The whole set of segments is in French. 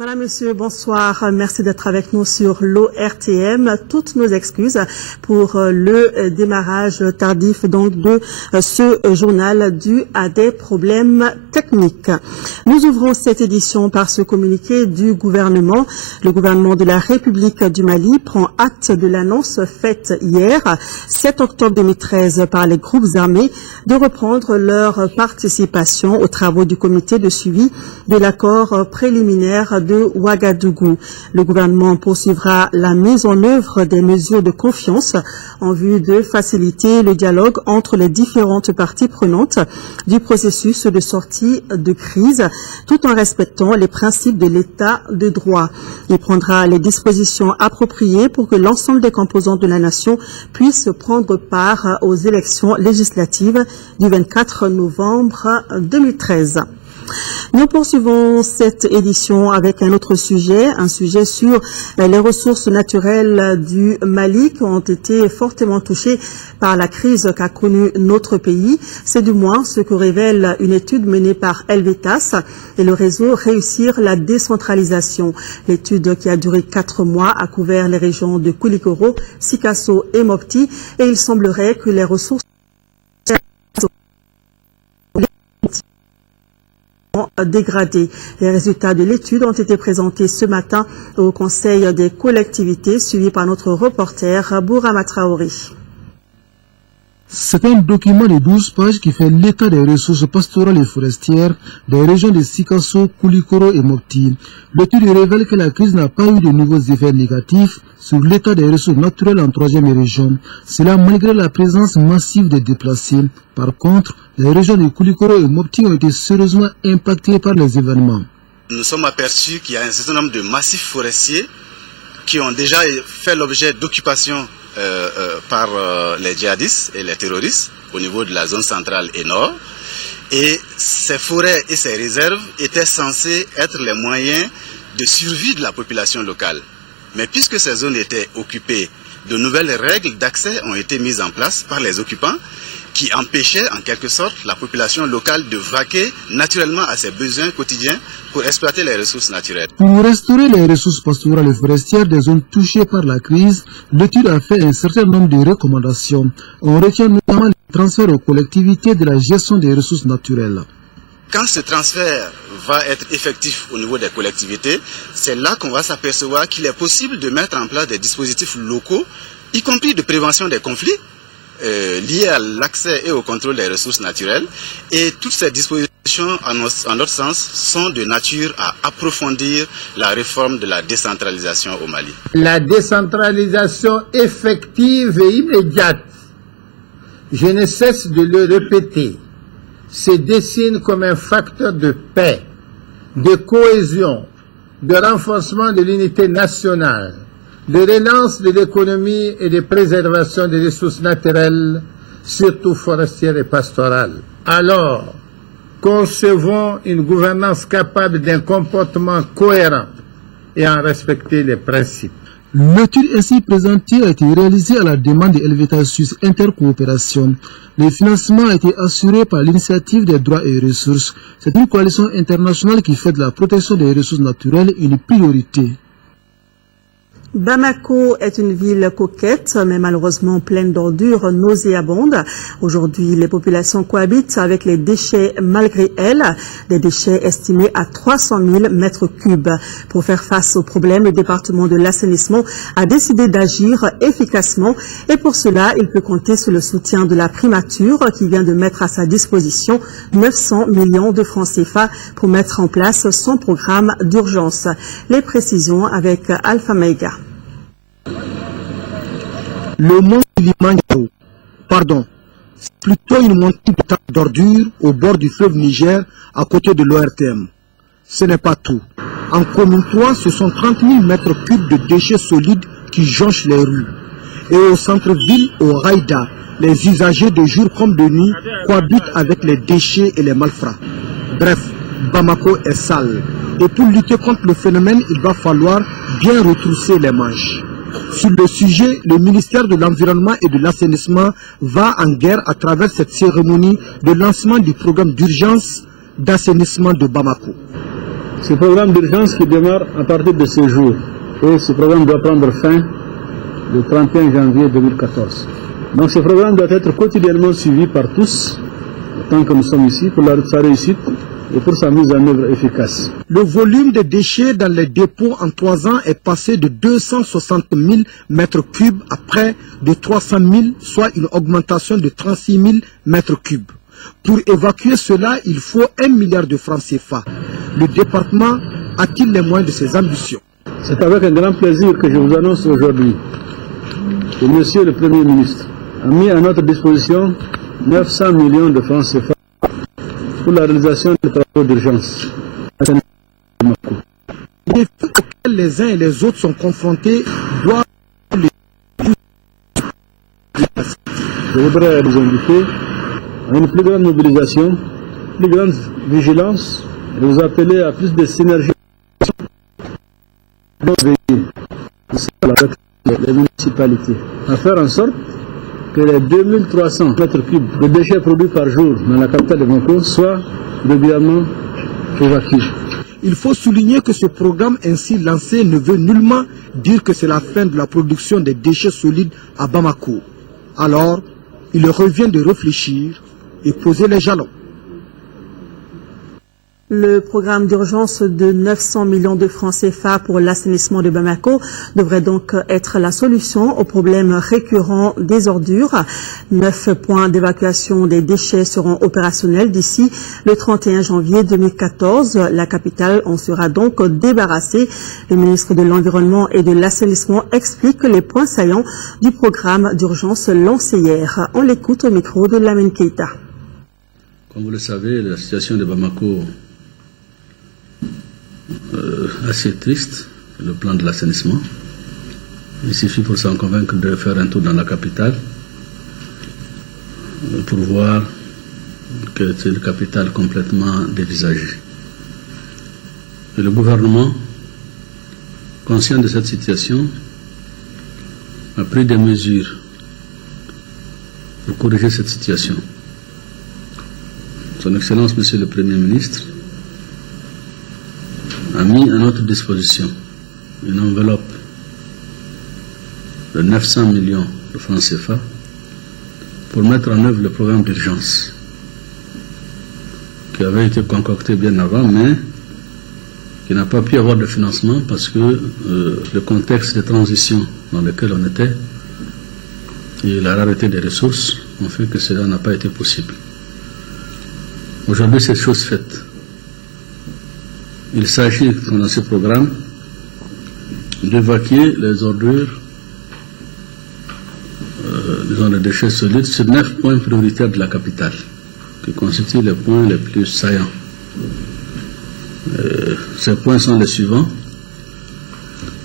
Madame, Monsieur, bonsoir. Merci d'être avec nous sur l'ORTM. Toutes nos excuses pour le démarrage tardif donc de ce journal dû à des problèmes techniques. Nous ouvrons cette édition par ce communiqué du gouvernement. Le gouvernement de la République du Mali prend acte de l'annonce faite hier, 7 octobre 2013, par les groupes armés de reprendre leur participation aux travaux du comité de suivi de l'accord préliminaire de Ouagadougou. Le gouvernement poursuivra la mise en œuvre des mesures de confiance en vue de faciliter le dialogue entre les différentes parties prenantes du processus de sortie de crise, tout en respectant les principes de l'état de droit. Il prendra les dispositions appropriées pour que l'ensemble des composants de la nation puissent prendre part aux élections législatives du 24 novembre 2013. Nous poursuivons cette édition avec un autre sujet, un sujet sur les ressources naturelles du Mali qui ont été fortement touchées par la crise qu'a connue notre pays. C'est du moins ce que révèle une étude menée par Helvetas et le réseau Réussir la décentralisation. L'étude qui a duré 4 mois a couvert les régions de Koulikoro, Sikasso et Mopti et il semblerait que les ressources dégradés. Les résultats de l'étude ont été présentés ce matin au Conseil des collectivités, suivi par notre reporter Bourama Traoré. C'est un document de 12 pages qui fait l'état des ressources pastorales et forestières des régions de Sikasso, Koulikoro et Mopti. L'étude révèle que la crise n'a pas eu de nouveaux effets négatifs sur l'état des ressources naturelles en 3e région. Cela malgré la présence massive des déplacés. Par contre, les régions de Koulikoro et Mopti ont été sérieusement impactées par les événements. Nous sommes aperçus qu'il y a un certain nombre de massifs forestiers qui ont déjà fait l'objet d'occupation par les djihadistes et les terroristes au niveau de la zone centrale et nord. Et ces forêts et ces réserves étaient censées être les moyens de survie de la population locale. Mais puisque ces zones étaient occupées, de nouvelles règles d'accès ont été mises en place par les occupants qui empêchaient en quelque sorte la population locale de vaquer naturellement à ses besoins quotidiens pour exploiter les ressources naturelles. Pour restaurer les ressources pastorales et forestières des zones touchées par la crise, l'étude a fait un certain nombre de recommandations. On retient notamment le transfert aux collectivités de la gestion des ressources naturelles. Quand ce transfert va être effectif au niveau des collectivités, c'est là qu'on va s'apercevoir qu'il est possible de mettre en place des dispositifs locaux, y compris de prévention des conflits, liées à l'accès et au contrôle des ressources naturelles. Et toutes ces dispositions, en notre sens, sont de nature à approfondir la réforme de la décentralisation au Mali. La décentralisation effective et immédiate, je ne cesse de le répéter, se dessine comme un facteur de paix, de cohésion, de renforcement de l'unité nationale, de relance de l'économie et de préservation des ressources naturelles, surtout forestières et pastorales. Alors, concevons une gouvernance capable d'un comportement cohérent et en respecter les principes. L'étude ainsi présentée a été réalisée à la demande de Helvetas Suisse Intercoopération. Le financement a été assuré par l'initiative des droits et ressources. C'est une coalition internationale qui fait de la protection des ressources naturelles une priorité. Bamako est une ville coquette, mais malheureusement pleine d'ordures nauséabondes. Aujourd'hui, les populations cohabitent avec les déchets malgré elles, des déchets estimés à 300 000 mètres cubes. Pour faire face au problème, le département de l'assainissement a décidé d'agir efficacement et pour cela, il peut compter sur le soutien de la primature qui vient de mettre à sa disposition 900 millions de francs CFA pour mettre en place son programme d'urgence. Les précisions avec Alpha Mega. Le mont Kilimanjaro, c'est plutôt une montée de tas d'ordures au bord du fleuve Niger à côté de l'ORTM. Ce n'est pas tout. En commune 3, ce sont 30 000 mètres cubes de déchets solides qui jonchent les rues. Et au centre-ville, au Raïda, les usagers de jour comme de nuit cohabitent avec les déchets et les malfrats. Bref, Bamako est sale. Et pour lutter contre le phénomène, il va falloir bien retrousser les manches. Sur le sujet, le ministère de l'Environnement et de l'Assainissement va en guerre à travers cette cérémonie de lancement du programme d'urgence d'assainissement de Bamako. Ce programme d'urgence qui démarre à partir de ce jour, et ce programme doit prendre fin le 31 janvier 2014. Donc ce programme doit être quotidiennement suivi par tous, tant que nous sommes ici, pour sa réussite et pour sa mise en œuvre efficace. Le volume de déchets dans les dépôts en 3 ans est passé de 260 000 mètres cubes à près de 300 000, soit une augmentation de 36 000 mètres cubes. Pour évacuer cela, il faut 1 milliard de francs CFA. Le département a-t-il les moyens de ses ambitions? C'est avec un grand plaisir que je vous annonce aujourd'hui que Monsieur le Premier ministre a mis à notre disposition 900 millions de francs CFA pour la réalisation des travaux d'urgence. Les défis auxquels les uns et les autres sont confrontés doivent les... Je voudrais vous inviter à une plus grande mobilisation, plus grande vigilance et vous appeler à plus de synergie avec les municipalités, à faire en sorte que les 2300 mètres cubes de déchets produits par jour dans la capitale de Bamako soient régulièrement évacués. Il faut souligner que ce programme ainsi lancé ne veut nullement dire que c'est la fin de la production des déchets solides à Bamako. Alors, il revient de réfléchir et poser les jalons. Le programme d'urgence de 900 millions de francs CFA pour l'assainissement de Bamako devrait donc être la solution aux problèmes récurrents des ordures. 9 points d'évacuation des déchets seront opérationnels d'ici le 31 janvier 2014. La capitale en sera donc débarrassée. Le ministre de l'Environnement et de l'Assainissement explique les points saillants du programme d'urgence lancé hier. On l'écoute au micro de Lamine Keita. Comme vous le savez, la situation de Bamako assez triste, le plan de l'assainissement. Il suffit pour s'en convaincre de faire un tour dans la capitale pour voir que c'est une capitale complètement dévisagée. Et le gouvernement, conscient de cette situation, a pris des mesures pour corriger cette situation. Son Excellence, Monsieur le Premier ministre, a mis à notre disposition une enveloppe de 900 millions de francs CFA pour mettre en œuvre le programme d'urgence qui avait été concocté bien avant, mais qui n'a pas pu avoir de financement parce que le contexte de transition dans lequel on était et la rareté des ressources ont fait que cela n'a pas été possible. Aujourd'hui, c'est chose faite. Il s'agit, dans ce programme, d'évacuer les ordures, disons les déchets solides, sur 9 points prioritaires de la capitale, qui constituent les points les plus saillants. Ces points sont les suivants: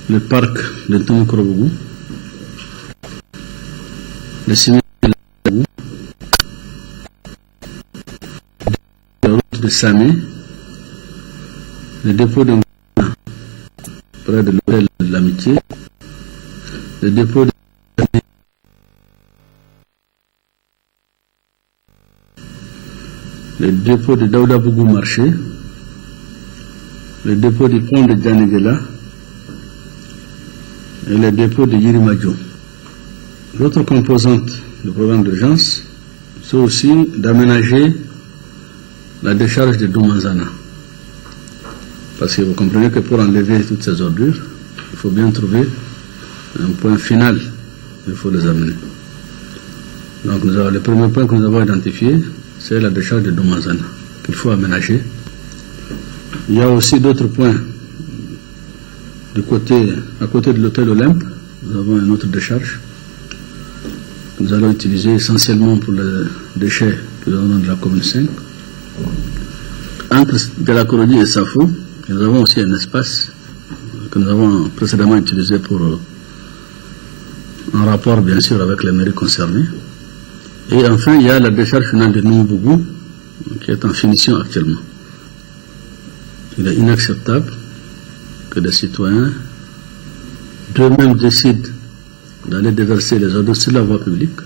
le parc de Tonokorobougou, le cimetière de Bougou, la route de Samé, le dépôt de près de l'hôtel de l'Amitié, le dépôt de Daouda Bougou Marché, le dépôt du pont de Djanegela et le dépôt de Yirimadjo. L'autre composante du programme d'urgence, c'est aussi d'aménager la décharge de Doumanzana. Parce que vous comprenez que pour enlever toutes ces ordures, il faut bien trouver un point final, il faut les amener. Donc le premier point que nous avons identifié, c'est la décharge de Doumanzana, qu'il faut aménager. Il y a aussi d'autres points à côté de l'hôtel Olympe. Nous avons une autre décharge que nous allons utiliser essentiellement pour les déchets que nous avons de la commune 5. Entre Delakorodi et Safou, nous avons aussi un espace que nous avons précédemment utilisé en rapport bien sûr avec les mairies concernées. Et enfin, il y a la décharge finale de Noubougou qui est en finition actuellement. Il est inacceptable que des citoyens d'eux-mêmes décident d'aller déverser les ordures sur la voie publique,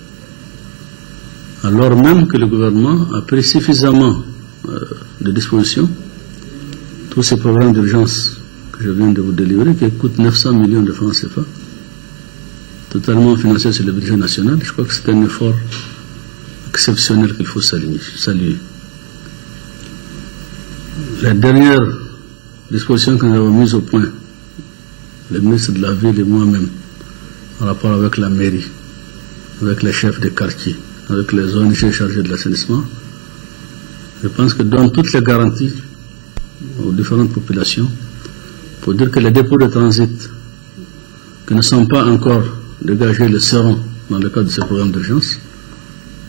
alors même que le gouvernement a pris suffisamment de dispositions tous ces programmes d'urgence que je viens de vous délivrer, qui coûtent 900 millions de francs CFA, totalement financés sur le budget national, je crois que c'est un effort exceptionnel qu'il faut saluer. La dernière disposition que nous avons mise au point, le ministre de la Ville et moi-même, en rapport avec la mairie, avec les chefs de quartier, avec les ONG chargées de l'assainissement, je pense que donne toutes les garanties aux différentes populations pour dire que les dépôts de transit qui ne sont pas encore dégagés le seront dans le cadre de ce programme d'urgence.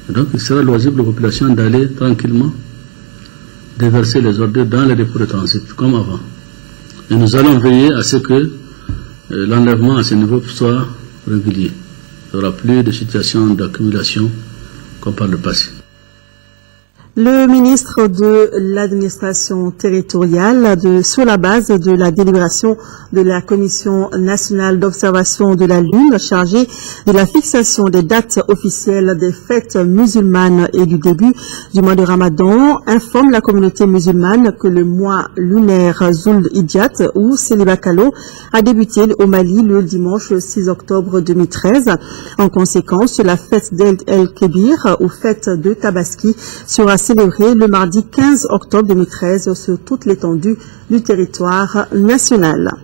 Donc il sera loisible aux populations d'aller tranquillement déverser les ordures dans les dépôts de transit, comme avant. Et nous allons veiller à ce que l'enlèvement à ce niveau soit régulier. Il n'y aura plus de situation d'accumulation comme par le passé. Le ministre de l'administration territoriale, sur la base de la délibération de la Commission nationale d'observation de la Lune, chargée de la fixation des dates officielles des fêtes musulmanes et du début du mois de Ramadan, informe la communauté musulmane que le mois lunaire Zul Hijjat ou Selibakalo a débuté au Mali le dimanche 6 octobre 2013. En conséquence, la fête d'El Kébir ou fête de Tabaski sera célébrée le mardi 15 octobre 2013 sur toute l'étendue du territoire national.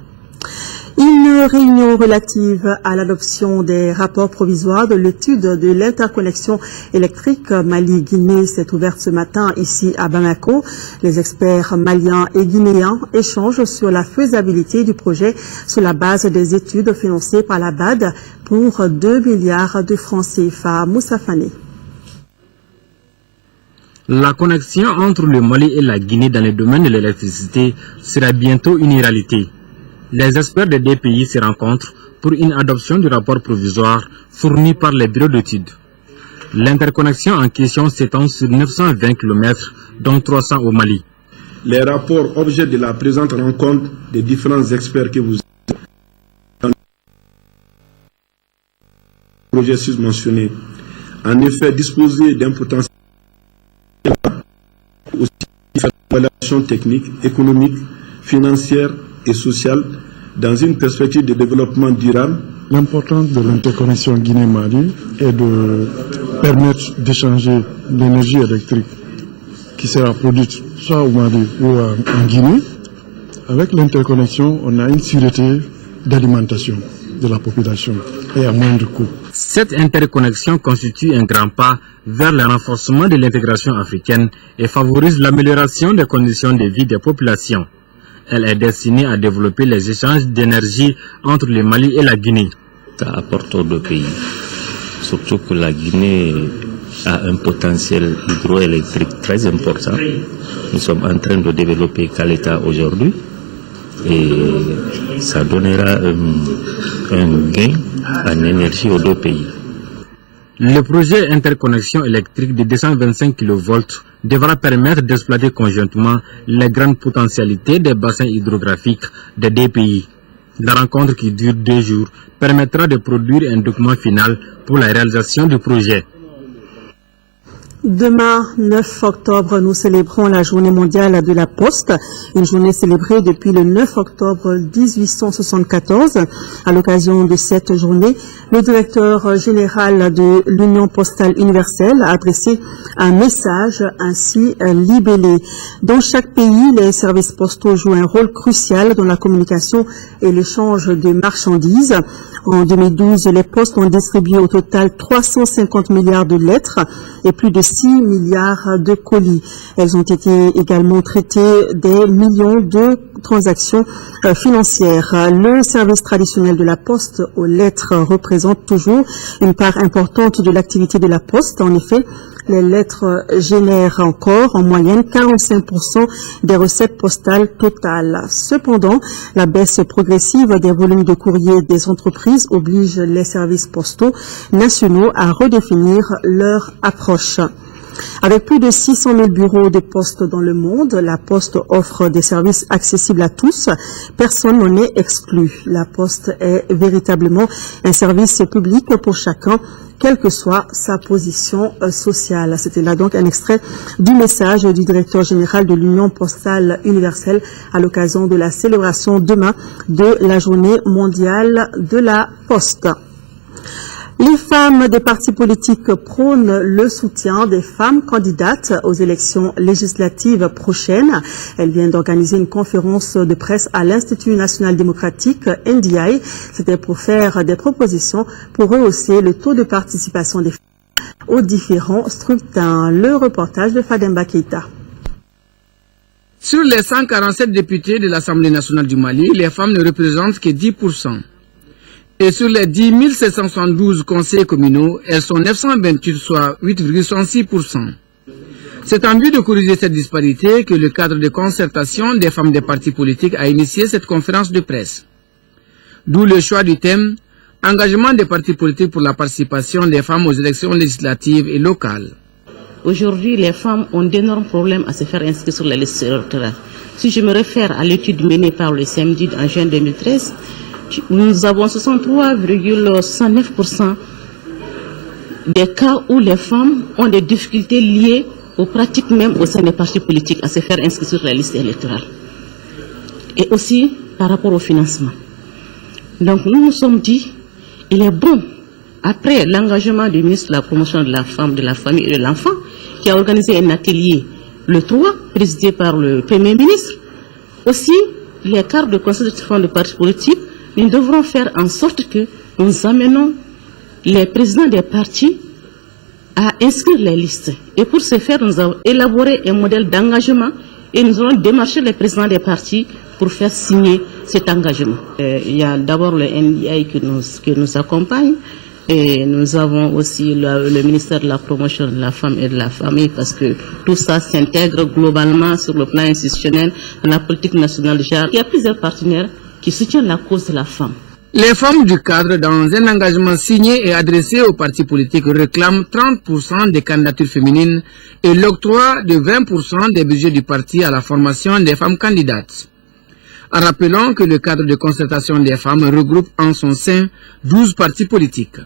Une réunion relative à l'adoption des rapports provisoires de l'étude de l'interconnexion électrique Mali-Guinée s'est ouverte ce matin ici à Bamako. Les experts maliens et guinéens échangent sur la faisabilité du projet sur la base des études financées par la BAD pour 2 milliards de francs CFA. Moussa Fane. La connexion entre le Mali et la Guinée dans le domaine de l'électricité sera bientôt une réalité. Les experts des deux pays se rencontrent pour une adoption du rapport provisoire fourni par les bureaux d'études. L'interconnexion en question s'étend sur 920 km, dont 300 au Mali. Les rapports objets de la présente rencontre des différents experts que vous avez dans le projet susmentionné, en effet, disposer d'un potentiel aussi d'évaluation technique, économique, financière et sociale dans une perspective de développement durable. L'importance de l'interconnexion Guinée-Mali est de permettre d'échanger l'énergie électrique qui sera produite soit au Mali ou en Guinée. Avec l'interconnexion, on a une sûreté d'alimentation de la population et à moindre coût. Cette interconnexion constitue un grand pas vers le renforcement de l'intégration africaine et favorise l'amélioration des conditions de vie des populations. Elle est destinée à développer les échanges d'énergie entre le Mali et la Guinée. Ça apporte aux deux pays, surtout que la Guinée a un potentiel hydroélectrique très important. Nous sommes en train de développer Caleta aujourd'hui et ça donnera un gain en énergie aux deux pays. Le projet interconnexion électrique de 225 kV devra permettre d'exploiter conjointement les grandes potentialités des bassins hydrographiques des deux pays. La rencontre qui dure 2 jours permettra de produire un document final pour la réalisation du projet. Demain, 9 octobre, nous célébrons la journée mondiale de la Poste, une journée célébrée depuis le 9 octobre 1874. À l'occasion de cette journée, le directeur général de l'Union postale universelle a adressé un message ainsi libellé. Dans chaque pays, les services postaux jouent un rôle crucial dans la communication et l'échange de marchandises. En 2012, les postes ont distribué au total 350 milliards de lettres et plus de 6 milliards de colis. Elles ont été également traitées des millions de transactions financières. Le service traditionnel de la Poste aux lettres représente toujours une part importante de l'activité de la Poste. En effet, les lettres génèrent encore en moyenne 45% des recettes postales totales. Cependant, la baisse progressive des volumes de courrier des entreprises oblige les services postaux nationaux à redéfinir leur approche. Avec plus de 600 000 bureaux de poste dans le monde, la Poste offre des services accessibles à tous. Personne n'en est exclu. La Poste est véritablement un service public pour chacun, quelle que soit sa position sociale. C'était là donc un extrait du message du directeur général de l'Union postale universelle à l'occasion de la célébration demain de la journée mondiale de la Poste. Les femmes des partis politiques prônent le soutien des femmes candidates aux élections législatives prochaines. Elles viennent d'organiser une conférence de presse à l'Institut national démocratique, NDI. C'était pour faire des propositions pour rehausser le taux de participation des femmes aux différents scrutins. Le reportage de Fademba Keita. Sur les 147 députés de l'Assemblée nationale du Mali, les femmes ne représentent que 10%. Et sur les 10 772 conseillers communaux, elles sont 928, soit 8,66%. C'est en vue de corriger cette disparité que le cadre de concertation des femmes des partis politiques a initié cette conférence de presse. D'où le choix du thème « Engagement des partis politiques pour la participation des femmes aux élections législatives et locales ». Aujourd'hui, les femmes ont d'énormes problèmes à se faire inscrire sur les listes électorales. Si je me réfère à l'étude menée par le CMD en juin 2013, nous avons 63,69% des cas où les femmes ont des difficultés liées aux pratiques même au sein des partis politiques à se faire inscrire sur la liste électorale. Et aussi par rapport au financement. Donc nous nous sommes dit, il est bon, après l'engagement du ministre de la promotion de la femme, de la famille et de l'enfant, qui a organisé un atelier le 3, présidé par le Premier ministre, aussi les cadres de constitution de partis politiques, nous devrons faire en sorte que nous amenons les présidents des partis à inscrire les listes. Et pour ce faire, nous avons élaboré un modèle d'engagement et nous allons démarcher les présidents des partis pour faire signer cet engagement. Il y a d'abord le NDI qui nous accompagne et nous avons aussi le ministère de la promotion de la femme et de la famille parce que tout ça s'intègre globalement sur le plan institutionnel dans la politique nationale de genre. Il y a plusieurs partenaires qui soutiennent la cause de la femme. Les femmes du cadre, dans un engagement signé et adressé aux partis politiques, réclament 30% des candidatures féminines et l'octroi de 20% des budgets du parti à la formation des femmes candidates. Rappelons que le cadre de concertation des femmes regroupe en son sein 12 partis politiques.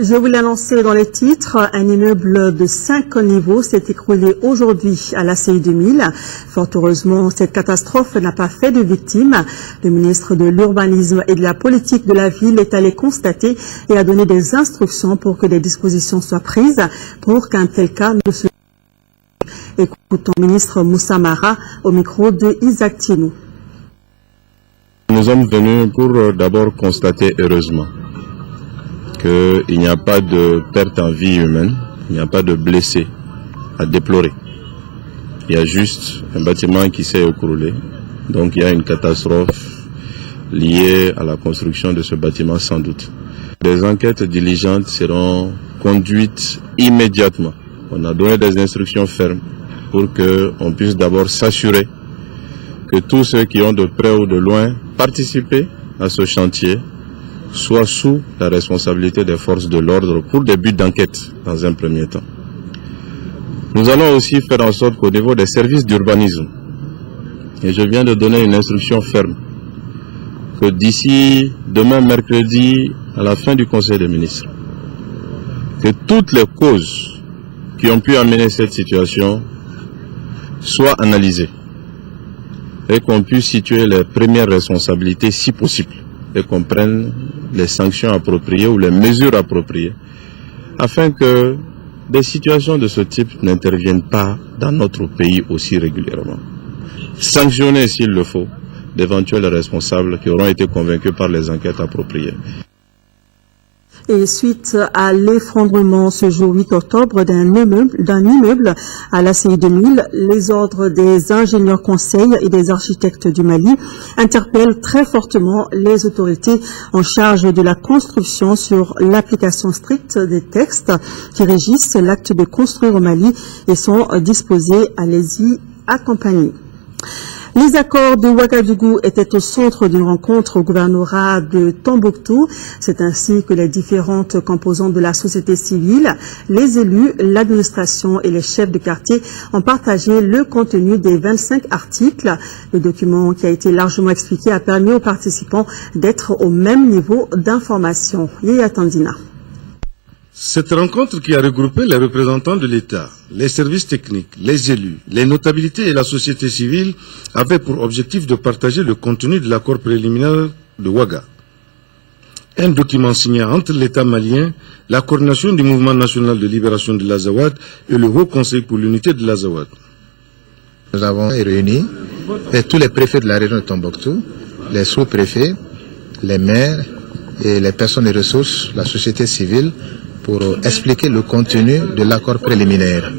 Je vous l'ai annoncé dans les titres, un immeuble de 5 niveaux s'est écroulé aujourd'hui à la CI 2000. Fort heureusement, cette catastrophe n'a pas fait de victimes. Le ministre de l'Urbanisme et de la Politique de la Ville est allé constater et a donné des instructions pour que des dispositions soient prises pour qu'un tel cas ne se... Écoutons le ministre Moussa Mara au micro de Isaac Tinou. Nous sommes venus pour d'abord constater heureusement qu'il n'y a pas de perte en vie humaine, il n'y a pas de blessés à déplorer. Il y a juste un bâtiment qui s'est écroulé. Donc il y a une catastrophe liée à la construction de ce bâtiment sans doute. Des enquêtes diligentes seront conduites immédiatement. On a donné des instructions fermes pour qu'on puisse d'abord s'assurer que tous ceux qui ont de près ou de loin participé à ce chantier soit sous la responsabilité des forces de l'ordre pour des buts d'enquête dans un premier temps. Nous allons aussi faire en sorte qu'au niveau des services d'urbanisme, et je viens de donner une instruction ferme, que d'ici demain mercredi, à la fin du Conseil des ministres, que toutes les causes qui ont pu amener cette situation soient analysées et qu'on puisse situer les premières responsabilités si possible et qu'on prenne les sanctions appropriées ou les mesures appropriées afin que des situations de ce type n'interviennent pas dans notre pays aussi régulièrement. Sanctionner s'il le faut d'éventuels responsables qui auront été convaincus par les enquêtes appropriées. Et suite à l'effondrement ce jour 8 octobre d'un immeuble à la CI 2000, les ordres des ingénieurs conseils et des architectes du Mali interpellent très fortement les autorités en charge de la construction sur l'application stricte des textes qui régissent l'acte de construire au Mali et sont disposés à les y accompagner. Les accords de Ouagadougou étaient au centre d'une rencontre au gouvernorat de Tombouctou. C'est ainsi que les différentes composantes de la société civile, les élus, l'administration et les chefs de quartier ont partagé le contenu des 25 articles. Le document qui a été largement expliqué a permis aux participants d'être au même niveau d'information. Yaya Tandina. Cette rencontre qui a regroupé les représentants de l'État, les services techniques, les élus, les notabilités et la société civile avait pour objectif de partager le contenu de l'accord préliminaire de Ouaga. Un document signé entre l'État malien, la coordination du mouvement national de libération de l'Azawad et le Haut Conseil pour l'unité de l'Azawad. Nous avons réuni tous les préfets de la région de Tombouctou, les sous-préfets, les maires et les personnes des ressources, la société civile, pour expliquer le contenu de l'accord préliminaire.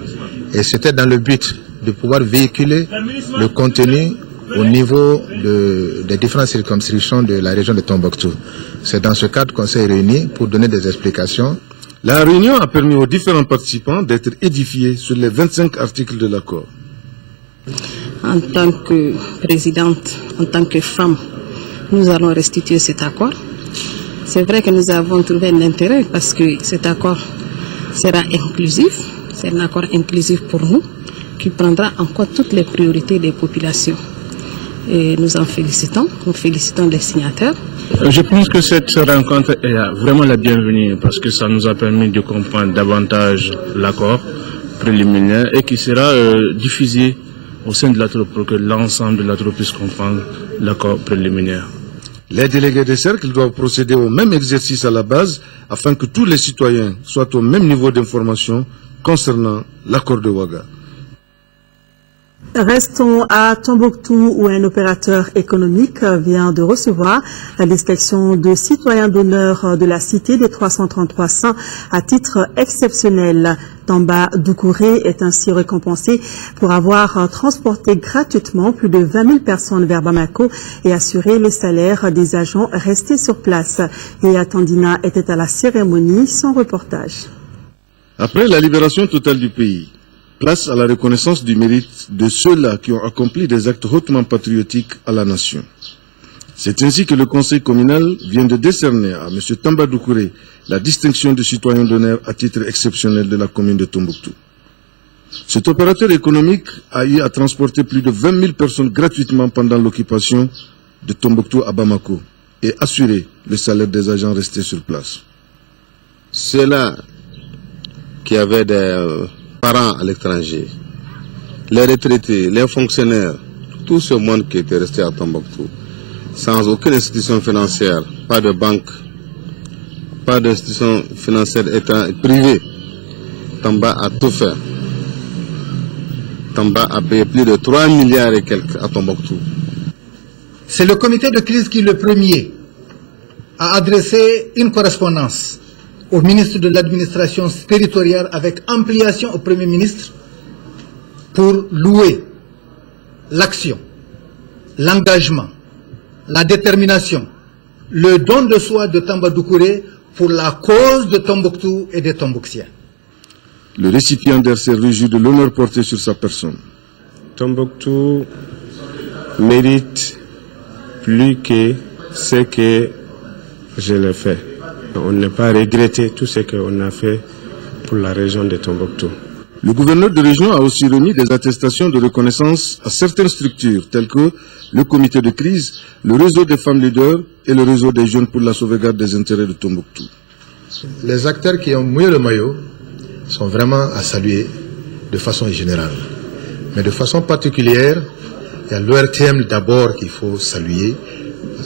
Et c'était dans le but de pouvoir véhiculer le contenu au niveau des différentes circonscriptions de la région de Tombouctou. C'est dans ce cadre qu'on s'est réunis pour donner des explications. La réunion a permis aux différents participants d'être édifiés sur les 25 articles de l'accord. En tant que présidente, en tant que femme, nous allons restituer cet accord. C'est vrai que nous avons trouvé un intérêt parce que cet accord sera inclusif. C'est un accord inclusif pour nous qui prendra en compte toutes les priorités des populations. Et nous en félicitons. Nous félicitons les signataires. Je pense que cette rencontre est vraiment la bienvenue parce que ça nous a permis de comprendre davantage l'accord préliminaire et qui sera diffusé au sein de la troupe pour que l'ensemble de la troupe puisse comprendre l'accord préliminaire. Les délégués des cercles doivent procéder au même exercice à la base afin que tous les citoyens soient au même niveau d'information concernant l'accord de Ouaga. Restons à Tombouctou où un opérateur économique vient de recevoir la distinction de citoyen d'honneur de la cité des 333 saints à titre exceptionnel. Tamba Doucouré est ainsi récompensé pour avoir transporté gratuitement plus de 20 000 personnes vers Bamako et assuré les salaires des agents restés sur place. Et Atandina était à la cérémonie, son reportage. Après la libération totale du pays, place à la reconnaissance du mérite de ceux-là qui ont accompli des actes hautement patriotiques à la nation. C'est ainsi que le conseil communal vient de décerner à M. Tamba Doucouré la distinction de citoyen d'honneur à titre exceptionnel de la commune de Tombouctou. Cet opérateur économique a eu à transporter plus de 20 000 personnes gratuitement pendant l'occupation de Tombouctou à Bamako et assurer le salaire des agents restés sur place. Ceux-là qui avaient des parents à l'étranger, les retraités, les fonctionnaires, tout ce monde qui était resté à Tombouctou, sans aucune institution financière, pas de banque, pas d'institution financière privée. Tamba a tout fait. Tamba a payé plus de 3 milliards et quelques à Tombouctou. C'est le comité de crise qui, le premier, a adressé une correspondance au ministre de l'administration territoriale avec ampliation au Premier ministre pour louer l'action, l'engagement, la détermination, le don de soi de Tamba Doucouré pour la cause de Tombouctou et des Tombouctiens. Le récipiendaire s'est réjoui de l'honneur porté sur sa personne. Tombouctou mérite plus que ce que je l'ai fait. On n'a pas regretté tout ce qu'on a fait pour la région de Tombouctou. Le gouverneur de région a aussi remis des attestations de reconnaissance à certaines structures telles que le comité de crise, le réseau des femmes leaders et le réseau des jeunes pour la sauvegarde des intérêts de Tombouctou. Les acteurs qui ont mouillé le maillot sont vraiment à saluer de façon générale. Mais de façon particulière, il y a l'ORTM d'abord qu'il faut saluer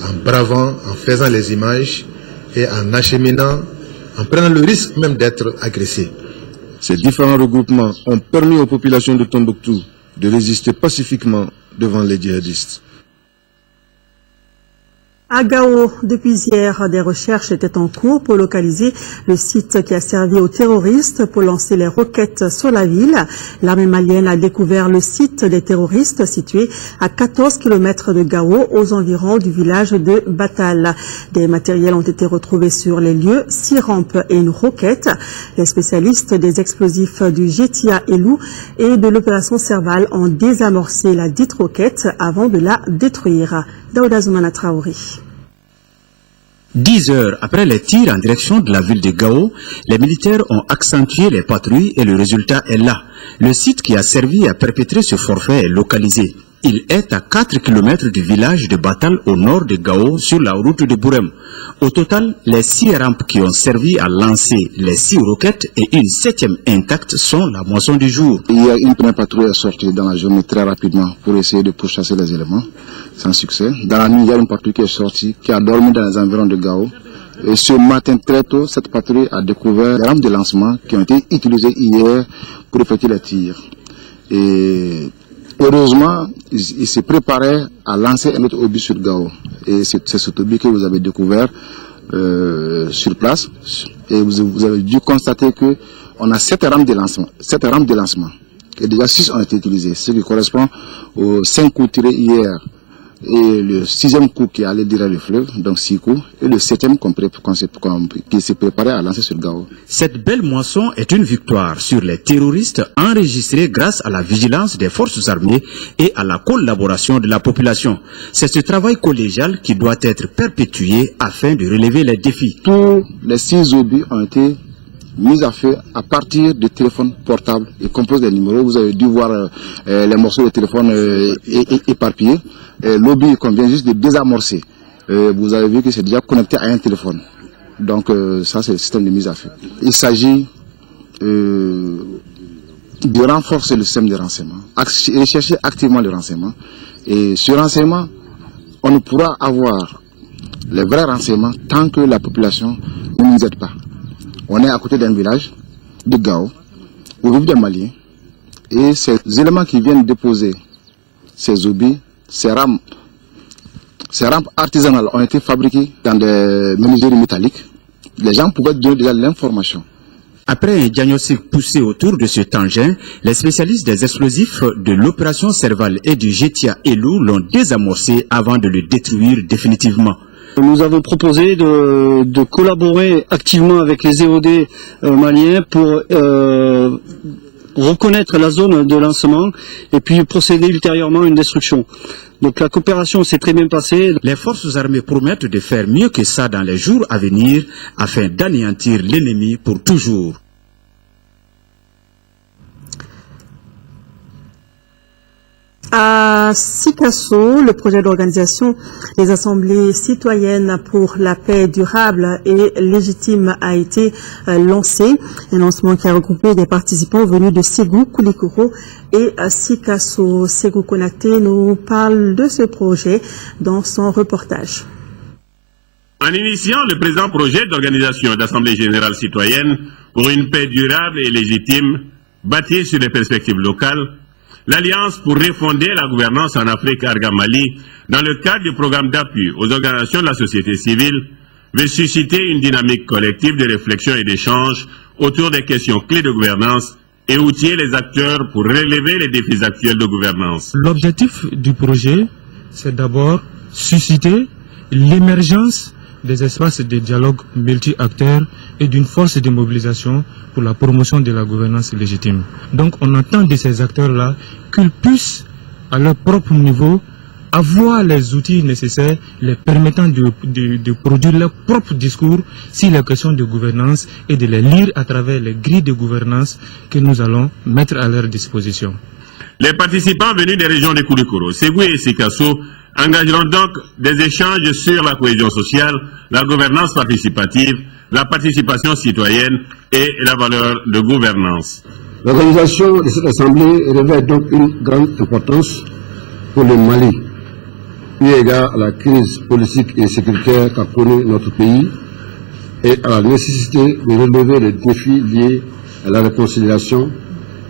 en bravant, en faisant les images et en acheminant, en prenant le risque même d'être agressé. Ces différents regroupements ont permis aux populations de Tombouctou de résister pacifiquement devant les djihadistes. À Gao, depuis hier, des recherches étaient en cours pour localiser le site qui a servi aux terroristes pour lancer les roquettes sur la ville. L'armée malienne a découvert le site des terroristes situé à 14 km de Gao, aux environs du village de Batal. Des matériels ont été retrouvés sur les lieux, 6 rampes et une roquette. Les spécialistes des explosifs du Jetia Elou et de l'opération Serval ont désamorcé la dite roquette avant de la détruire. Daouda Zoumana Traoré. 10 heures après les tirs en direction de la ville de Gao, les militaires ont accentué les patrouilles et le résultat est là. Le site qui a servi à perpétrer ce forfait est localisé. Il est à 4 km du village de Batal au nord de Gao sur la route de Bourem. Au total, les 6 rampes qui ont servi à lancer les 6 roquettes et une 7e intacte sont la moisson du jour. Il y a une première patrouille est sortie dans la journée très rapidement pour essayer de pourchasser les éléments, sans succès. Dans la nuit, il y a une patrouille qui est sortie, qui a dormi dans les environs de Gao. Et ce matin très tôt, cette patrouille a découvert les rampes de lancement qui ont été utilisées hier pour effectuer les tirs. Et heureusement, il se préparait à lancer un autre obus sur Gao. Et c'est cet obus que vous avez découvert sur place. Et vous avez dû constater qu'on a 7 rampes de lancement. 7 rampes de lancement. Et déjà 6 ont été utilisées. Ce qui correspond aux 5 coups tirés hier. Et le 6e coup qui allait direct le fleuve, donc 6 coups, et le 7e qui s'est préparé à lancer sur Gao. Cette belle moisson est une victoire sur les terroristes enregistrée grâce à la vigilance des forces armées et à la collaboration de la population. C'est ce travail collégial qui doit être perpétué afin de relever les défis. Tous les 6 obus ont été mis à feu à partir de téléphones portables. Ils composent des numéros. Vous avez dû voir les morceaux de téléphone éparpillés. L'obus qu'on vient juste de désamorcer. Vous avez vu que c'est déjà connecté à un téléphone. Donc ça c'est le système de mise à feu. Il s'agit de renforcer le système de renseignement, rechercher activement le renseignement. Et ce renseignement, on ne pourra avoir les vrais renseignements tant que la population ne nous aide pas. On est à côté d'un village de Gao, où vivent des Maliens, et ces éléments qui viennent déposer ces obus, ces rampes artisanales ont été fabriquées dans des menuiseries métalliques. Les gens pouvaient donner déjà l'information. Après un diagnostic poussé autour de cet engin, les spécialistes des explosifs de l'opération Serval et du Jetia Elou l'ont désamorcé avant de le détruire définitivement. Nous avons proposé de collaborer activement avec les EOD maliens pour reconnaître la zone de lancement et puis procéder ultérieurement à une destruction. Donc la coopération s'est très bien passée. Les forces armées promettent de faire mieux que ça dans les jours à venir afin d'anéantir l'ennemi pour toujours. À Sikasso, le projet d'organisation des assemblées citoyennes pour la paix durable et légitime a été lancé. Un lancement qui a regroupé des participants venus de Ségou, Koulikoro et Sikasso. Ségou Konaté nous parle de ce projet dans son reportage. En initiant le présent projet d'organisation d'assemblée générale citoyenne pour une paix durable et légitime, bâtie sur les perspectives locales, l'Alliance pour refonder la gouvernance en Afrique Argamali, dans le cadre du programme d'appui aux organisations de la société civile, veut susciter une dynamique collective de réflexion et d'échange autour des questions clés de gouvernance et outiller les acteurs pour relever les défis actuels de gouvernance. L'objectif du projet, c'est d'abord susciter l'émergence des espaces de dialogue multi-acteurs et d'une force de mobilisation pour la promotion de la gouvernance légitime. Donc on attend de ces acteurs-là qu'ils puissent, à leur propre niveau, avoir les outils nécessaires les permettant de produire leur propre discours sur les questions de gouvernance et de les lire à travers les grilles de gouvernance que nous allons mettre à leur disposition. Les participants venus des régions de Koulikoro, Ségou et Sikasso engageront donc des échanges sur la cohésion sociale, la gouvernance participative, la participation citoyenne et la valeur de gouvernance. L'organisation de cette assemblée revêt donc une grande importance pour le Mali, eu égard à la crise politique et sécuritaire qu'a connue notre pays et à la nécessité de relever les défis liés à la réconciliation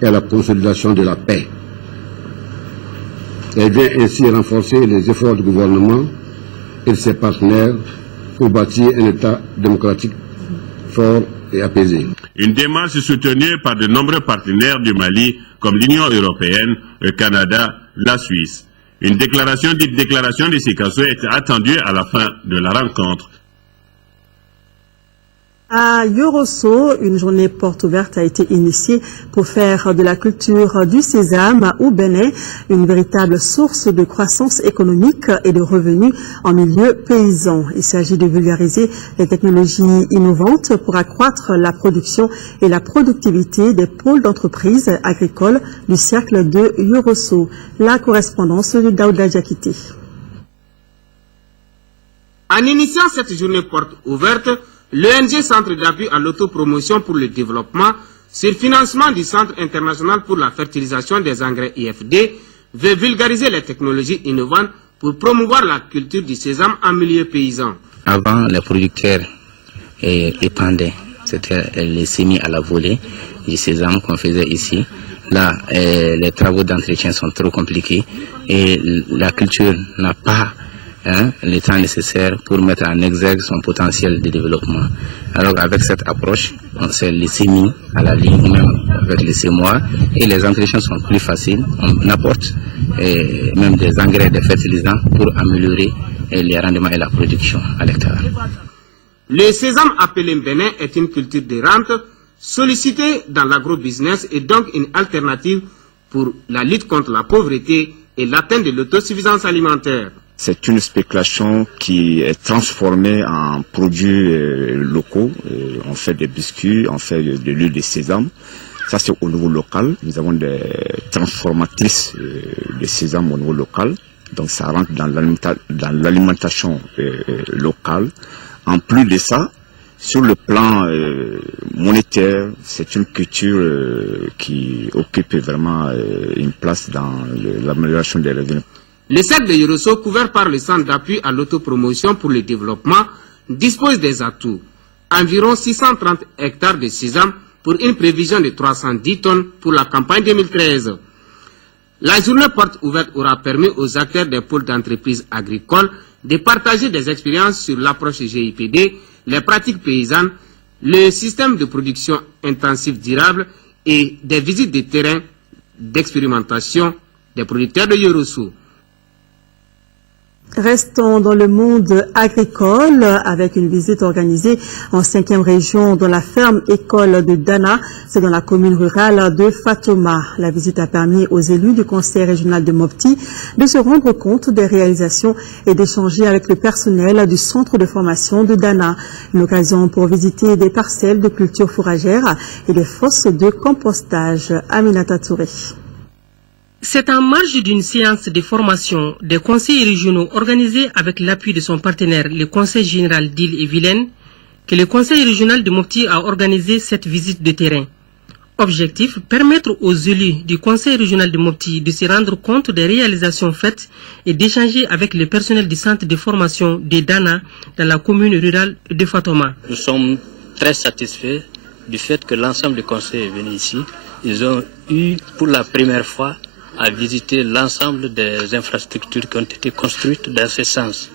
et à la consolidation de la paix. Elle vient ainsi renforcer les efforts du gouvernement et de ses partenaires pour bâtir un État démocratique fort et apaisé. Une démarche soutenue par de nombreux partenaires du Mali comme l'Union européenne, le Canada, la Suisse. Une déclaration dite déclaration de Sikasso est attendue à la fin de la rencontre. À Yorosso, une journée porte ouverte a été initiée pour faire de la culture du sésame au Bénin une véritable source de croissance économique et de revenus en milieu paysan. Il s'agit de vulgariser les technologies innovantes pour accroître la production et la productivité des pôles d'entreprises agricoles du cercle de Yorosso. La correspondance de Daouda Diakité. En initiant cette journée porte ouverte, l'ONG Centre d'appui à l'autopromotion pour le développement, sur financement du Centre international pour la fertilisation des engrais IFD, veut vulgariser les technologies innovantes pour promouvoir la culture du sésame en milieu paysan. Avant, les producteurs épandaient, c'était les semis à la volée du sésame qu'on faisait ici. Là, les travaux d'entretien sont trop compliqués et la culture n'a pas le temps nécessaire pour mettre en exergue son potentiel de développement. Alors avec cette approche, on sait les semis à la ligne ou même avec les semoirs et les entretiens sont plus faciles. On apporte même des engrais, des fertilisants pour améliorer les rendements et la production à l'hectare. Le sésame appelé Bénin est une culture de rente sollicitée dans l'agrobusiness et donc une alternative pour la lutte contre la pauvreté et l'atteinte de l'autosuffisance alimentaire. C'est une spéculation qui est transformée en produits locaux. On fait des biscuits, on fait de l'huile de sésame. Ça, c'est au niveau local. Nous avons des transformatrices de sésame au niveau local. Donc, ça rentre dans l'alimentation locale. En plus de ça, sur le plan monétaire, c'est une culture qui occupe vraiment une place dans l'amélioration des revenus. Le cercle de Yorosso, couvert par le Centre d'appui à l'autopromotion pour le développement, dispose des atouts. Environ 630 hectares de sésame pour une prévision de 310 tonnes pour la campagne 2013. La journée porte ouverte aura permis aux acteurs des pôles d'entreprises agricoles de partager des expériences sur l'approche GIPD, les pratiques paysannes, le système de production intensive durable et des visites de terrain d'expérimentation des producteurs de Yorosso. Restons dans le monde agricole avec une visite organisée en 5e région dans la ferme école de Dana. C'est dans la commune rurale de Fatoma. La visite a permis aux élus du conseil régional de Mopti de se rendre compte des réalisations et d'échanger avec le personnel du centre de formation de Dana. Une occasion pour visiter des parcelles de culture fourragère et des fosses de compostage. Aminata Touré. C'est en marge d'une séance de formation des conseils régionaux organisée avec l'appui de son partenaire, le Conseil général d'Île-et-Vilaine, que le Conseil régional de Mopti a organisé cette visite de terrain. Objectif, permettre aux élus du Conseil régional de Mopti de se rendre compte des réalisations faites et d'échanger avec le personnel du centre de formation de Dana dans la commune rurale de Fatoma. Nous sommes très satisfaits du fait que l'ensemble du conseil est venu ici. Ils ont eu pour la première fois à visiter l'ensemble des infrastructures qui ont été construites dans ce sens.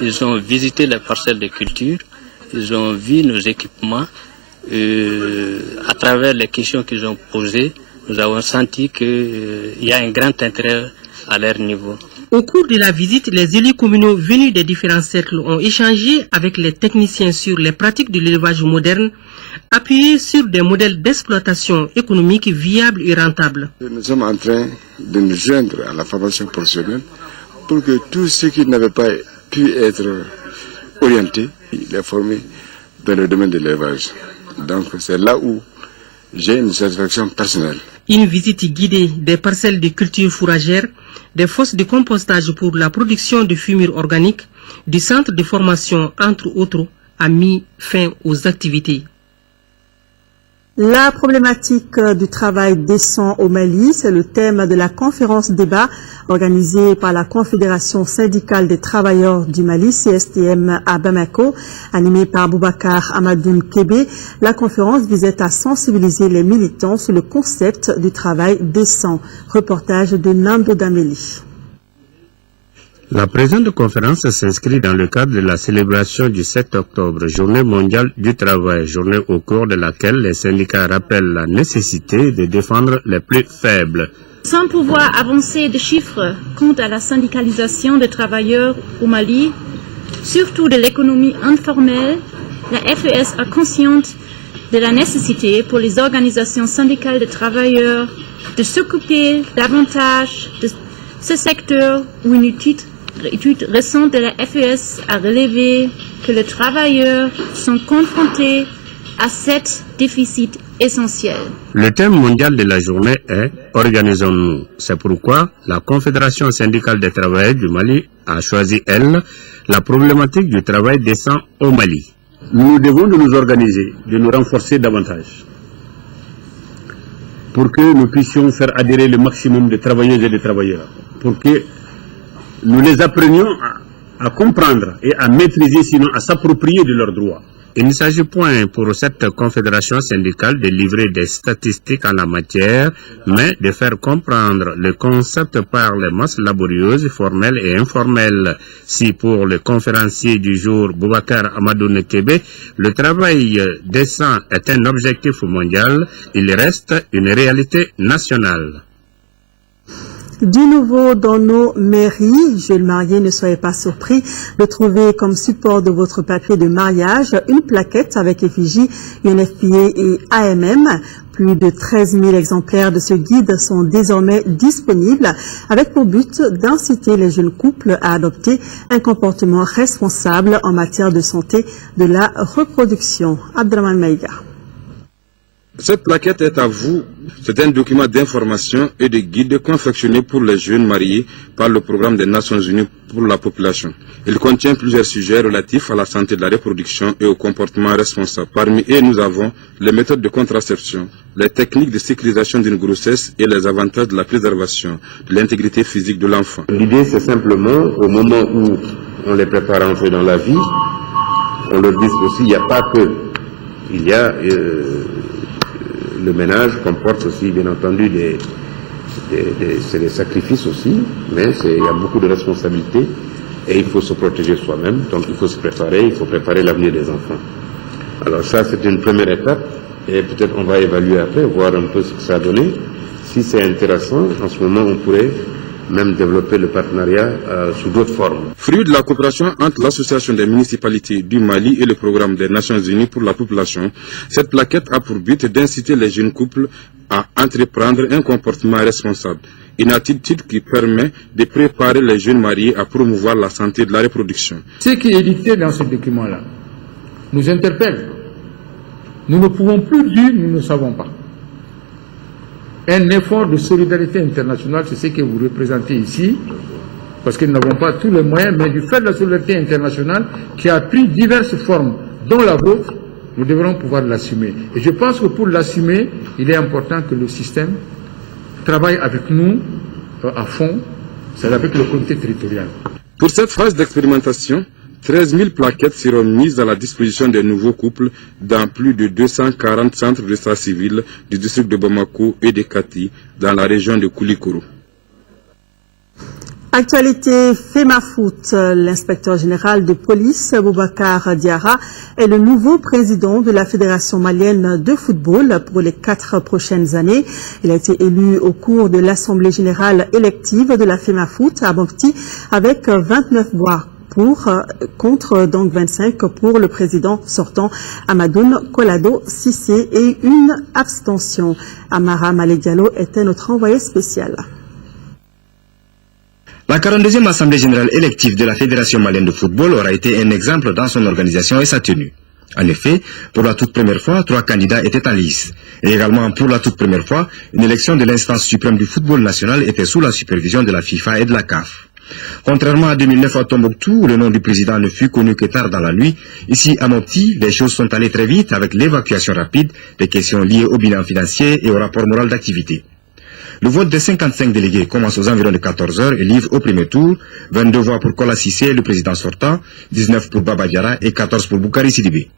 Ils ont visité les parcelles de culture, ils ont vu nos équipements. À travers les questions qu'ils ont posées, nous avons senti qu'il y a un grand intérêt à leur niveau. Au cours de la visite, les élus communaux venus des différents cercles ont échangé avec les techniciens sur les pratiques de l'élevage moderne, appuyés sur des modèles d'exploitation économique viables et rentables. Nous sommes en train de nous joindre à la formation professionnelle pour que tous ceux qui n'avaient pas pu être orientés, les former dans le domaine de l'élevage. Donc c'est là où j'ai une satisfaction personnelle. Une visite guidée des parcelles de culture fourragère, des fosses de compostage pour la production de fumure organique, du centre de formation, entre autres, a mis fin aux activités. La problématique du travail décent au Mali, c'est le thème de la conférence débat organisée par la Confédération syndicale des travailleurs du Mali, CSTM, à Bamako, animée par Boubacar Amadoun Kébé. La conférence visait à sensibiliser les militants sur le concept du travail décent. Reportage de Nando Dameli. La présente conférence s'inscrit dans le cadre de la célébration du 7 octobre, Journée mondiale du travail, journée au cours de laquelle les syndicats rappellent la nécessité de défendre les plus faibles. Sans pouvoir avancer de chiffres quant à la syndicalisation des travailleurs au Mali, surtout de l'économie informelle, la FES est consciente de la nécessité pour les organisations syndicales de travailleurs de s'occuper davantage de ce secteur où une étude récente de la FES a relevé que les travailleurs sont confrontés à cet déficit essentiel. Le thème mondial de la journée est « Organisons-nous ». C'est pourquoi la Confédération syndicale des travailleurs du Mali a choisi, elle, la problématique du travail décent au Mali. Nous devons de nous organiser, de nous renforcer davantage pour que nous puissions faire adhérer le maximum de travailleuses et de travailleurs, pour que nous les apprenions à comprendre et à maîtriser, sinon à s'approprier de leurs droits. Il ne s'agit point pour cette confédération syndicale de livrer des statistiques en la matière, mais de faire comprendre le concept par les masses laborieuses, formelles et informelles. Si pour le conférencier du jour, Boubacar Amadou Nekebe, le travail décent est un objectif mondial, il reste une réalité nationale. Du nouveau dans nos mairies, jeunes mariés, ne soyez pas surpris de trouver comme support de votre papier de mariage une plaquette avec effigie UNFPA et AMM. Plus de 13 000 exemplaires de ce guide sont désormais disponibles avec pour but d'inciter les jeunes couples à adopter un comportement responsable en matière de santé de la reproduction. Abdraman Maïga. Cette plaquette est à vous. C'est un document d'information et de guide confectionné pour les jeunes mariés par le programme des Nations Unies pour la population. Il contient plusieurs sujets relatifs à la santé de la reproduction et au comportement responsable. Parmi eux, nous avons les méthodes de contraception, les techniques de sécurisation d'une grossesse et les avantages de la préservation de l'intégrité physique de l'enfant. L'idée, c'est simplement, au moment où on les prépare à entrer dans la vie, on leur dit aussi, il n'y a pas que, il y a... le ménage comporte aussi, bien entendu, c'est des sacrifices aussi, mais il y a beaucoup de responsabilités et il faut se protéger soi-même, donc il faut se préparer, il faut préparer l'avenir des enfants. Alors ça, c'est une première étape et peut-être on va évaluer après, voir un peu ce que ça a donné. Si c'est intéressant, en ce moment, on pourrait même développer le partenariat sous d'autres formes. Fruit de la coopération entre l'Association des municipalités du Mali et le programme des Nations Unies pour la population, cette plaquette a pour but d'inciter les jeunes couples à entreprendre un comportement responsable. Une attitude qui permet de préparer les jeunes mariés à promouvoir la santé de la reproduction. Ce qui est édicté dans ce document-là nous interpelle. Nous ne pouvons plus dire nous ne savons pas. Un effort de solidarité internationale, c'est ce que vous représentez ici, parce que nous n'avons pas tous les moyens, mais du fait de la solidarité internationale qui a pris diverses formes, dont la vôtre, nous devrons pouvoir l'assumer. Et je pense que pour l'assumer, il est important que le système travaille avec nous à fond, c'est avec le comité territorial. Pour cette phase d'expérimentation, 13 000 plaquettes seront mises à la disposition des nouveaux couples dans plus de 240 centres d'état civil du district de Bamako et de Kati, dans la région de Koulikoro. Actualité FEMAFOOT, l'inspecteur général de police, Boubacar Diarra, est le nouveau président de la Fédération malienne de football pour les 4 prochaines années. Il a été élu au cours de l'Assemblée générale élective de la FEMAFOOT à Mopti avec 29 voix contre donc 25 pour le président sortant Amadoune Kolado Sissé et une abstention. Amara Malé Diallo était notre envoyé spécial. La 42e Assemblée générale élective de la Fédération malienne de football aura été un exemple dans son organisation et sa tenue. En effet, pour la toute première fois, 3 candidats étaient en lice. Et également, pour la toute première fois, une élection de l'instance suprême du football national était sous la supervision de la FIFA et de la CAF. Contrairement à 2009 à Tombouctou, où le nom du président ne fut connu que tard dans la nuit, ici à Mopti, les choses sont allées très vite avec l'évacuation rapide des questions liées au bilan financier et au rapport moral d'activité. Le vote des 55 délégués commence aux environs de 14 heures et livre au premier tour 22 voix pour Kola Sissé, le président sortant, 19 pour Baba Diarra et 14 pour Boukari Sidibé.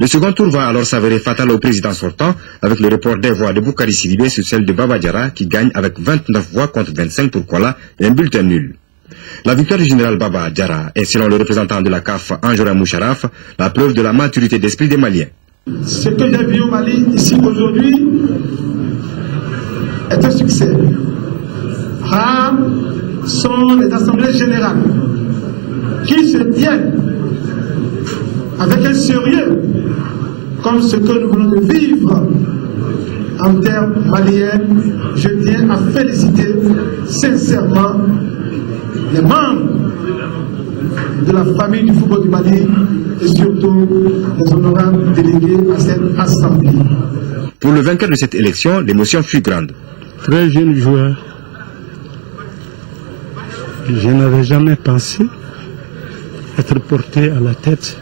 Le second tour va alors s'avérer fatal au président sortant avec le report des voix de Boukari Sidibé sur celle de Baba Diarra qui gagne avec 29 voix contre 25 pour Kola et un bulletin nul. La victoire du général Baba Diarra est, selon le représentant de la CAF, Anjora Moucharaf, la preuve de la maturité d'esprit des Maliens. Ce que j'ai vu au Mali ici aujourd'hui est un succès. Rares sont les assemblées générales qui se tiennent avec un sérieux comme ce que nous venons de vivre en termes maliens. Je tiens à féliciter sincèrement les membres de la famille du football du Mali et surtout les honorables délégués à cette assemblée. Pour le vainqueur de cette élection, l'émotion fut grande. Très jeune joueur, je n'avais jamais pensé être porté à la tête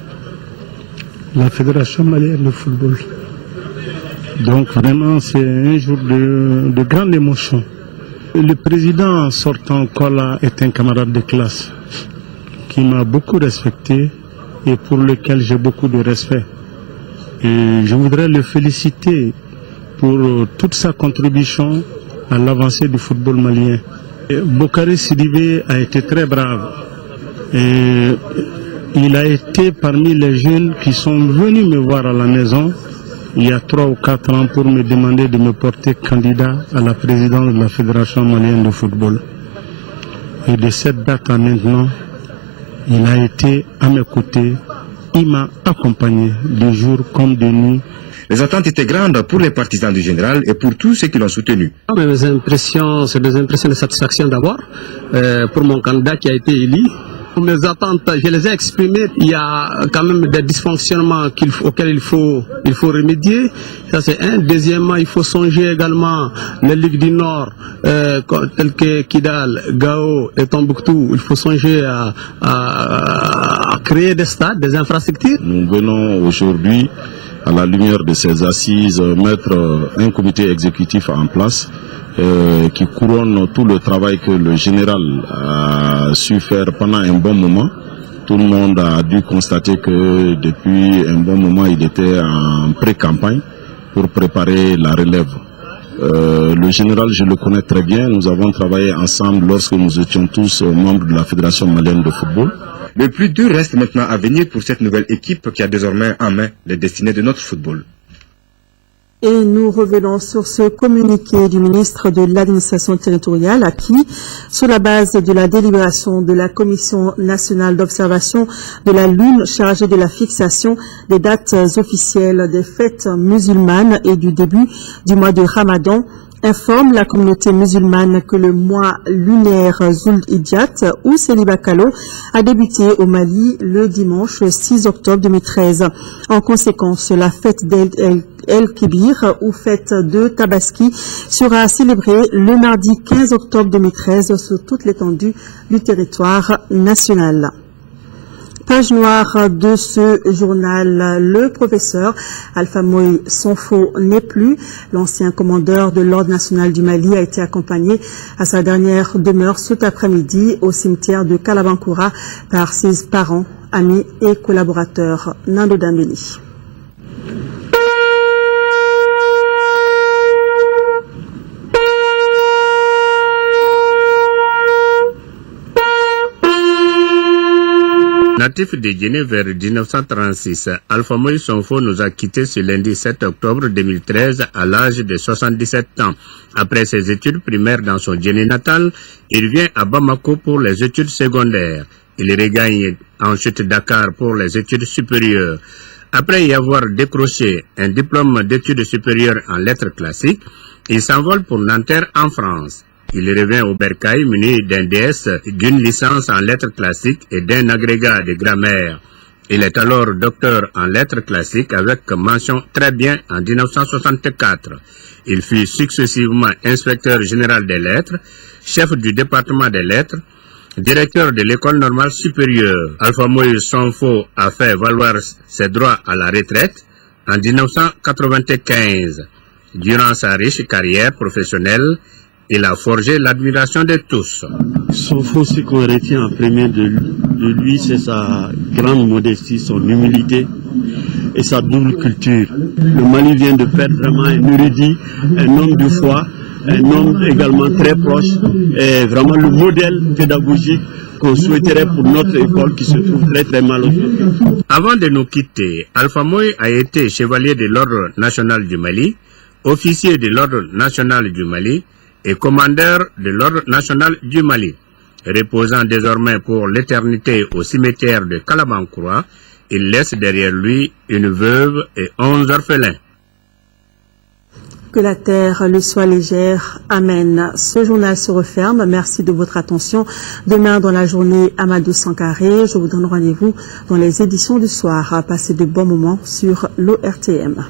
de la Fédération malienne de football. Donc vraiment c'est un jour de grande émotion. Le président sortant Kola est un camarade de classe qui m'a beaucoup respecté et pour lequel j'ai beaucoup de respect. Et je voudrais le féliciter pour toute sa contribution à l'avancée du football malien. Bokari Sidibé a été très brave et il a été parmi les jeunes qui sont venus me voir à la maison il y a 3 ou 4 ans pour me demander de me porter candidat à la présidence de la Fédération malienne de football. Et de cette date à maintenant, il a été à mes côtés, il m'a accompagné de jour comme de nuit. Les attentes étaient grandes pour les partisans du général et pour tous ceux qui l'ont soutenu. Mes impressions, c'est des impressions de satisfaction d'abord pour mon candidat qui a été élu. Mes attentes, je les ai exprimées. Il y a quand même des dysfonctionnements auxquels il faut remédier. Ça c'est un. Deuxièmement, il faut songer également les ligues du Nord, telles que Kidal, Gao et Tombouctou. Il faut songer à créer des stades, des infrastructures. Nous venons aujourd'hui, à la lumière de ces assises, mettre un comité exécutif en place qui couronne tout le travail que le général a su faire pendant un bon moment. Tout le monde a dû constater que depuis un bon moment, il était en pré-campagne pour préparer la relève. Le général, je le connais très bien. Nous avons travaillé ensemble lorsque nous étions tous membres de la Fédération malienne de football. Le plus dur reste maintenant à venir pour cette nouvelle équipe qui a désormais en main les destinées de notre football. Et nous revenons sur ce communiqué du ministre de l'administration territoriale à qui, sur la base de la délibération de la Commission nationale d'observation de la Lune chargée de la fixation des dates officielles des fêtes musulmanes et du début du mois de Ramadan, informe la communauté musulmane que le mois lunaire Zul-Hijjat ou Célibat Kalo a débuté au Mali le dimanche 6 octobre 2013. En conséquence, la fête d'El-Kébir ou fête de Tabaski sera célébrée le mardi 15 octobre 2013 sur toute l'étendue du territoire national. Page noire de ce journal, le professeur Alpha Moï Sonfo n'est plus. L'ancien commandeur de l'Ordre national du Mali a été accompagné à sa dernière demeure cet après-midi au cimetière de Kalabankoura par ses parents, amis et collaborateurs. Nando Dambeli. Natif de Guinée vers 1936, Alpha Moïse Sonfo nous a quittés ce lundi 7 octobre 2013 à l'âge de 77 ans. Après ses études primaires dans son Guinée natal, il vient à Bamako pour les études secondaires. Il regagne ensuite Dakar pour les études supérieures. Après y avoir décroché un diplôme d'études supérieures en lettres classiques, il s'envole pour Nanterre en France. Il revient au Bercail muni d'un DS, d'une licence en lettres classiques et d'un agrégat de grammaire. Il est alors docteur en lettres classiques avec mention très bien en 1964. Il fut successivement inspecteur général des lettres, chef du département des lettres, directeur de l'école normale supérieure. Alpha Moïse Sonfo a fait valoir ses droits à la retraite en 1995. Durant sa riche carrière professionnelle, il a forgé l'admiration de tous. Sonfo, ce qu'on retient en premier de lui, c'est sa grande modestie, son humilité et sa double culture. Le Mali vient de perdre vraiment un érudit, un homme de foi, un homme également très proche et vraiment le modèle pédagogique qu'on souhaiterait pour notre école qui se trouve très très mal aujourd'hui. Avant de nous quitter, Alpha Moy a été chevalier de l'Ordre national du Mali, officier de l'Ordre national du Mali et commandeur de l'Ordre national du Mali. Reposant désormais pour l'éternité au cimetière de Kalabankura, il laisse derrière lui une veuve et 11 orphelins. Que la terre lui soit légère. Amen. Ce journal se referme. Merci de votre attention. Demain, dans la journée, Amadou Sankaré. Je vous donne rendez-vous dans les éditions du soir. Passez de bons moments sur l'ORTM.